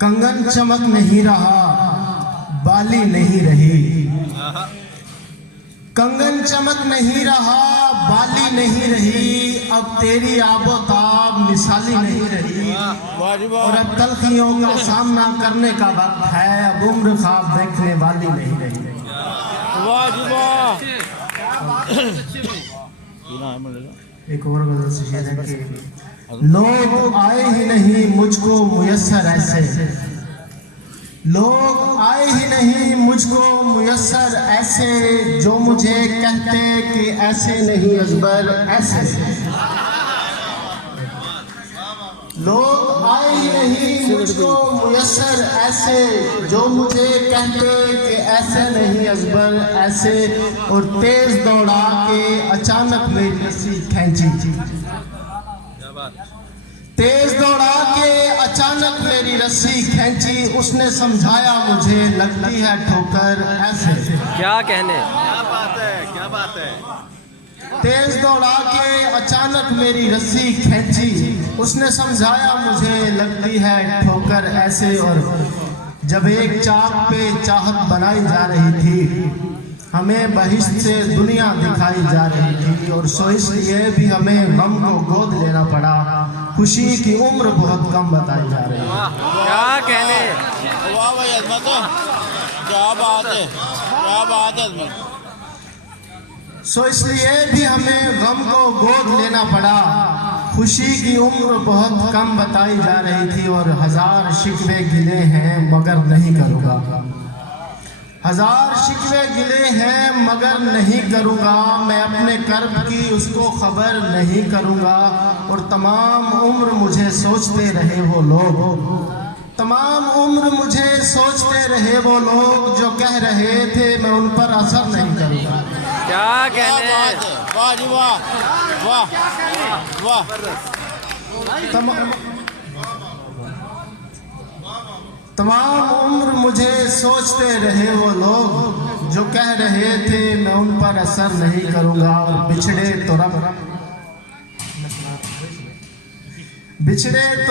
कंगन चमक नहीं रहा, बाली नहीं रही। कंगन चमक नहीं रहा, बाली नहीं रही। अब तेरी आबोताब मिसाली नहीं रही। और अब तलखियों का सामना करने का वक्त है। अब उम्र ख्वाब देखने वाली नहीं रही। एक और गजल से शेर है कि लोग आए ही नहीं मुझको मुयस्सर ऐसे। लोग आए ही नहीं मुझको मुयस्सर ऐसे, जो मुझे कहते कि ऐसे नहीं अजबर ऐसे। लोग आए ही नहीं मुझको मुयस्सर ऐसे, जो मुझे कहते कि ऐसे नहीं अजबर ऐसे। और तेज दौड़ा के अचानक मेरी रस्सी खींची। तेज दौड़ा के अचानक मेरी रस्सी खींची। उसने समझाया मुझे लगती है ठोकर ऐसे। क्या कहने, क्या बात है, क्या बात है। तेज दौड़ा के अचानक मेरी रस्सी खींची। उसने समझाया मुझे लगती है ठोकर ऐसे। और जब एक चाक पे चाहत बनाई जा रही थी, हमें बहिश्त से दुनिया दिखाई जा रही थी। और सो इसलिए भी हमें गम को गोद लेना पड़ा। खुशी की उम्र बहुत कम बताई जा रही है। क्या कहने। वाह भाई अजमत, क्या बात है, क्या बात है अजमत। सो इसलिए भी हमें गम को गोद लेना पड़ा। खुशी की उम्र बहुत कम बताई जा रही थी। और हजार शिकवे गिले हैं मगर नहीं करूँगा। हजार शिकवे गिले हैं मगर नहीं करूँगा। मैं अपने कर्म की उसको खबर नहीं करूँगा। और तमाम उम्र मुझे सोचते रहे वो लोग। तमाम उम्र मुझे सोचते रहे वो लोग, जो कह रहे थे मैं उन पर असर नहीं करूँगा। क्या कहने। वाह जी वाह, वाह वाह। तमाम उम्र मुझे सोचते रहे वो लोग, जो कह रहे थे मैं उन पर असर नहीं करूँगा। और बिछड़े तो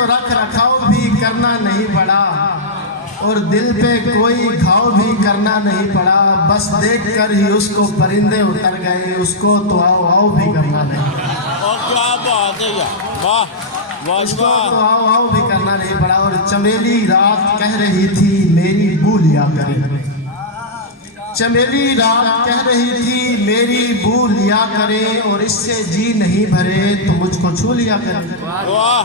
रख रखाव भी करना नहीं पड़ा। और दिल पे कोई घाव भी करना नहीं पड़ा। बस देख कर ही उसको परिंदे उतर गए, उसको तो आओ आओ भी करना नहीं पड़ा। और क्या बात है यार, वाह वाह उसको वाह। तो आओ आओ भी करना नहीं पड़ा। और चमेली रात कह रही थी मेरी बू लिया करे। चमेली रात कह रही थी मेरी बू लिया करे। और इससे जी नहीं भरे तो मुझको छू लिया करे। वाह।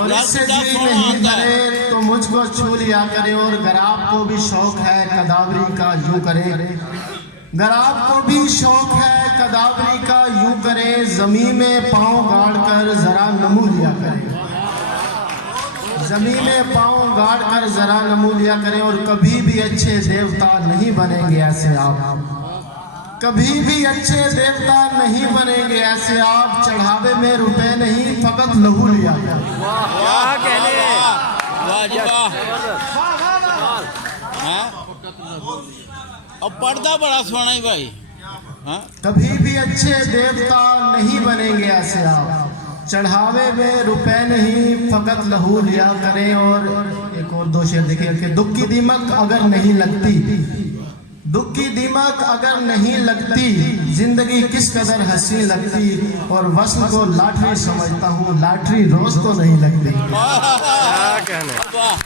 और इससे जी नहीं भरे तो मुझको छू लिया करे। और अगर आपको भी शौक है कदावरी का यूं करे। अगर आपको भी शौक है कदावरी का यूं करे। जमीन में पाँव गाड़ कर जरा नमू लिया करे। जमीन में पाँव गाड़ कर जरा नमू लिया करें। और कभी भी अच्छे देवता नहीं बनेंगे ऐसे आप। कभी भी अच्छे देवता नहीं बनेंगे ऐसे आप। चढ़ावे में रुपए नहीं फकत लहू लिया करें। क्या कहने। वाह जी वाह। और पर्दा बड़ा सोना ही भाई। हाँ? कभी भी अच्छे देवता नहीं बनेंगे ऐसे आप। चढ़ावे में रुपए नहीं फकत लहू लिया करें। और एक और दो शेर देखिए कि दुख की दीमक अगर नहीं लगती, दुख की दीमक अगर नहीं लगती, जिंदगी किस कदर हंसी लगती। और वस्ल को लाटरी समझता हूँ, लाटरी रोज तो नहीं लगती। क्या कहने। वाह